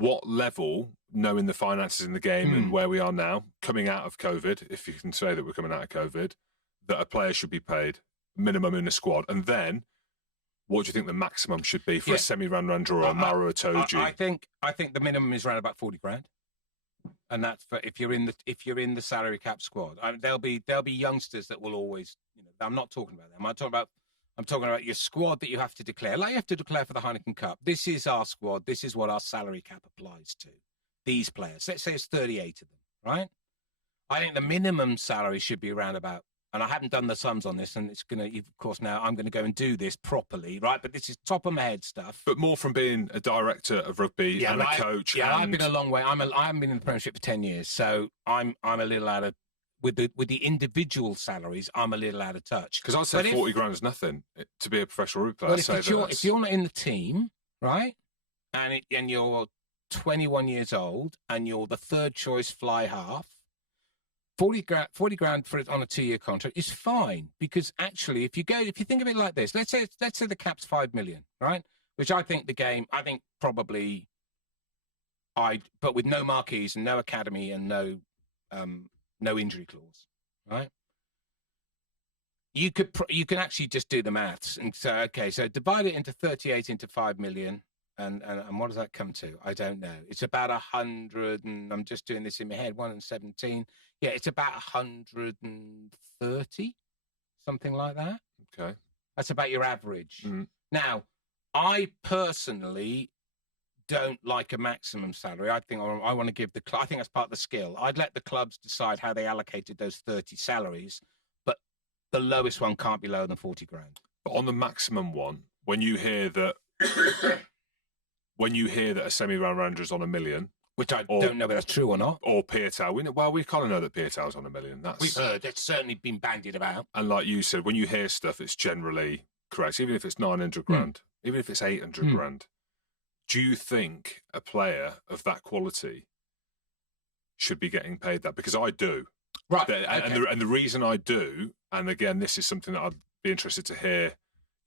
what level, knowing the finances in the game and where we are now, coming out of COVID, if you can say that we're coming out of COVID, that a player should be paid minimum in a squad, and then what do you think the maximum should be for a Semi Ranrandra or a Maro Itoje? I think the minimum is around about 40 grand, and that's for if you're in the salary cap squad. There'll be youngsters that will always, I'm not talking about them. I'm talking about your squad that you have to declare. Like you have to declare for the Heineken Cup. This is our squad. This is what our salary cap applies to. These players. Let's say it's 38 of them, right? I think the minimum salary should be around about, and I haven't done the sums on this, and it's going to, of course, now I'm going to go and do this properly, right? But this is top of my head stuff. But more from being a director of rugby and a coach. Yeah, I've been a long way. I haven't been in the Premiership for 10 years, so I'm a little out of, with the individual salaries, I'm a little out of touch. Because I'd say 40 grand is nothing to be a professional rugby player. Well, if you're not in the team, right, and you're 21 years old and you're the third choice fly half, 40 grand for it on a 2-year contract is fine, because actually if you think of it like this, let's say the cap's 5 million, right? Which I think probably but with no marquees and no academy and no injury clause, right? You can actually just do the maths and say, okay, so divide it into 38 into 5 million. And what does that come to? I don't know. It's about 100, and I'm just doing this in my head, 117. Yeah, it's about 130, something like that. Okay. That's about your average. Mm. Now, I personally don't like a maximum salary. I think I want to give I think that's part of the skill. I'd let the clubs decide how they allocated those 30 salaries, but the lowest one can't be lower than 40 grand. But on the maximum one, when you hear that... When you hear that a Semi Ranrandra is on $1 million, which I don't know whether that's true or not, or Pietau, we kind of know that Pietau's on $1 million. We've heard it's certainly been bandied about. And like you said, when you hear stuff, it's generally correct, even if it's 900 grand, even if it's 800 grand. Do you think a player of that quality should be getting paid that? Because I do, right? And the reason I do, and again, this is something that I'd be interested to hear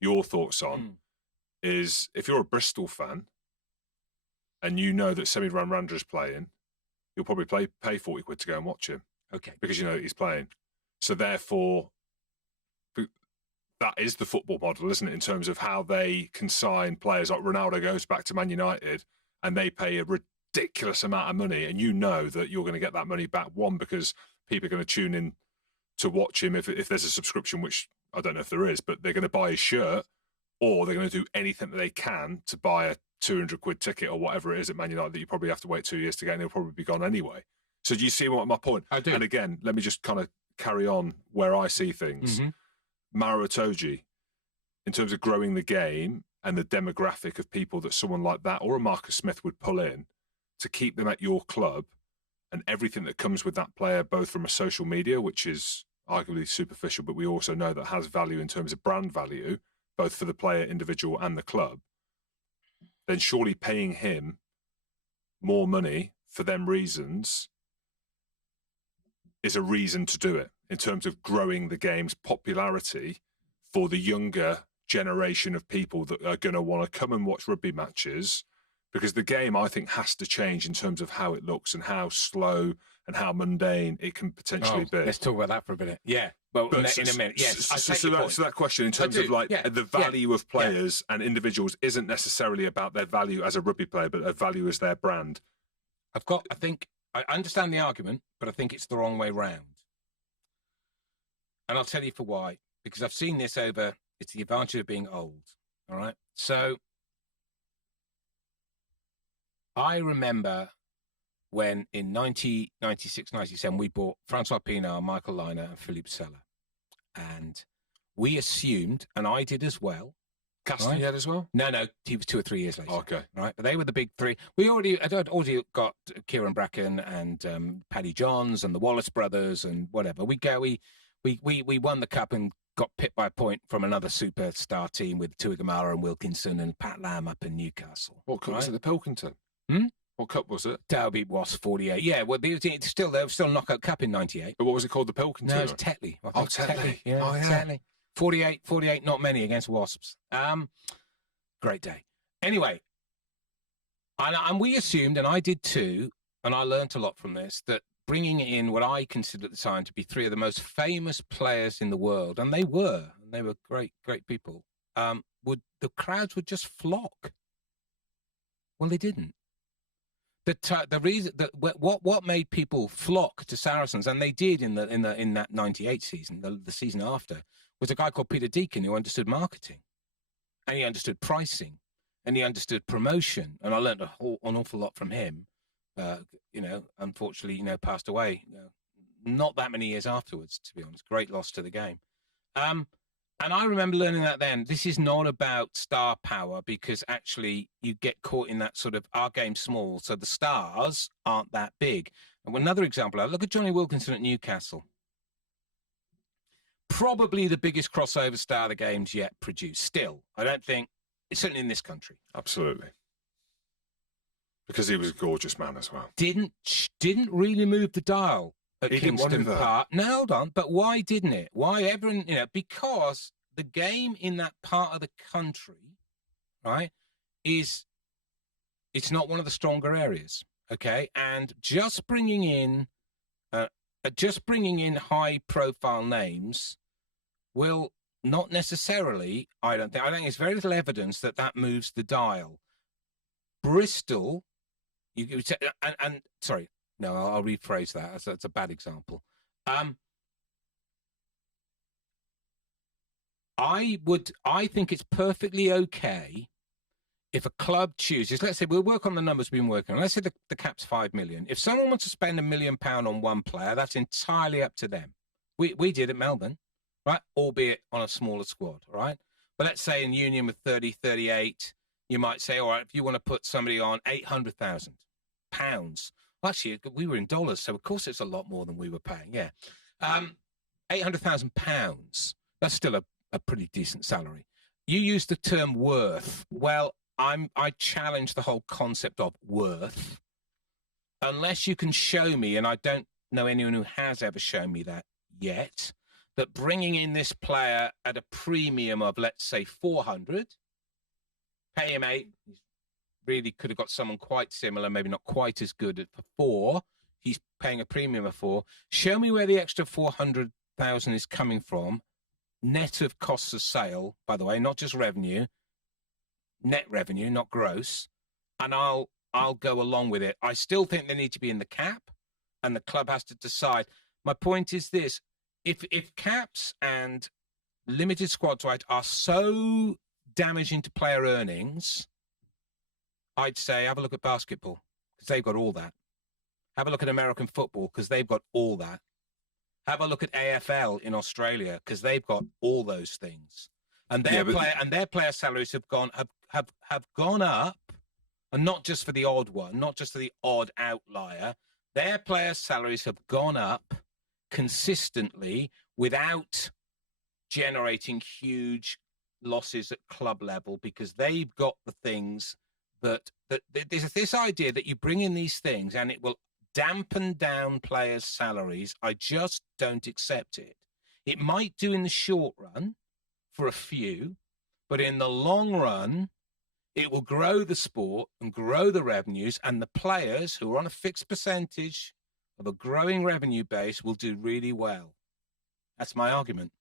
your thoughts on, is if you're a Bristol fan, and you know that Semi Ranrandra's playing, you'll probably pay 40 quid to go and watch him. Okay. Because you know that he's playing. So therefore, that is the football model, isn't it, in terms of how they consign players. Like Ronaldo goes back to Man United and they pay a ridiculous amount of money, and you know that you're going to get that money back, one, because people are going to tune in to watch him if there's a subscription, which I don't know if there is, but they're going to buy his shirt, or they're going to do anything that they can to buy a 200 quid ticket or whatever it is at Man United that you probably have to wait 2 years to get, and he'll probably be gone anyway. So do you see what my point? I do. And again, let me just kind of carry on where I see things. Maro Itoje, in terms of growing the game and the demographic of people that someone like that or a Marcus Smith would pull in to keep them at your club, and everything that comes with that player, both from a social media, which is arguably superficial, but we also know that has value in terms of brand value, both for the player, individual, and the club, then surely paying him more money for them reasons is a reason to do it, in terms of growing the game's popularity for the younger generation of people that are going to want to come and watch rugby matches, because the game, I think, has to change in terms of how it looks and how slow and how mundane it can potentially be. Let's talk about that for a minute. Yeah. Well, in a minute, yes. So that question in terms of the value of players and individuals isn't necessarily about their value as a rugby player, but their value as their brand. I understand the argument, but I think it's the wrong way round. And I'll tell you for why. Because I've seen this it's the advantage of being old. All right. So I remember when in 1996, 97, we bought Francois Pienaar, Michael Liner, and Philippe Sella. And we assumed, and I did as well. Castagnet as well? No, he was 2 or 3 years later. Okay. Right, but they were the big three. I'd already got Kieran Bracken and Paddy Johns and the Wallace brothers and whatever. We won the cup and got pipped by a point from another superstar team with Tuigamara and Wilkinson and Pat Lamb up in Newcastle. What cup was it? The Pilkington? What cup was it? Derby was 48. Yeah, well, they were still knockout cup in 98. But what was it called? The Pilkington? No, it was Tetley. Tetley. Yeah, Tetley. 48, not many against Wasps. Great day. Anyway, And we assumed, and I did too, and I learnt a lot from this, that bringing in what I considered at the time to be three of the most famous players in the world, and they were great, great people, the crowds would just flock. Well, they didn't. The reason that what made people flock to Saracens, and they did in that '98 season, the season after, was a guy called Peter Deacon who understood marketing, and he understood pricing, and he understood promotion, and I learned an awful lot from him. Unfortunately, passed away. Not that many years afterwards, to be honest. Great loss to the game. And I remember learning that then. This is not about star power, because actually you get caught in that sort of our game's small, so the stars aren't that big. And another example, look at Johnny Wilkinson at Newcastle. Probably the biggest crossover star the game's yet produced. Still, I don't think, certainly in this country. Absolutely. Because he was a gorgeous man as well. Didn't really move the dial at Kingston Park. No, hold on. But why didn't it? Why everyone, because the game in that part of the country, right, it's not one of the stronger areas. Okay. And just bringing in high profile names will not necessarily, I think there's very little evidence that moves the dial. Bristol, sorry, no, I'll rephrase that. That's a bad example. I think it's perfectly okay if a club chooses, let's say we'll work on the numbers we've been working on. Let's say the cap's 5 million. If someone wants to spend £1 million on one player, that's entirely up to them. We did at Melbourne, right? Albeit on a smaller squad, right? But let's say in Union with 30, 38, you might say, all right, if you want to put somebody on £800,000. Well, actually, we were in dollars, so of course it's a lot more than we were paying. Yeah. £800,000. That's still a pretty decent salary. You use the term worth. Well, I challenge the whole concept of worth. Unless you can show me, and I don't know anyone who has ever shown me that yet, that bringing in this player at a premium of, let's say, 400, pay him 8, really could have got someone quite similar, maybe not quite as good for 4. He's paying a premium of 4. Show me where the extra 400,000 is coming from, net of costs of sale, by the way, not just revenue, net revenue, not gross, and I'll go along with it. I still think they need to be in the cap, and the club has to decide. My point is this: if caps and limited squad rights are so damaging to player earnings, I'd say have a look at basketball, because they've got all that. Have a look at American football, because they've got all that. Have a look at AFL in Australia, because they've got all those things. And their player salaries have gone up, and not just for the odd one, not just for the odd outlier. Their player salaries have gone up consistently without generating huge losses at club level, because they've got the things that there's this idea that you bring in these things and it will dampen down players' salaries. I just don't accept it. It might do in the short run for a few, but in the long run, it will grow the sport and grow the revenues, and the players who are on a fixed percentage of a growing revenue base will do really well. That's my argument.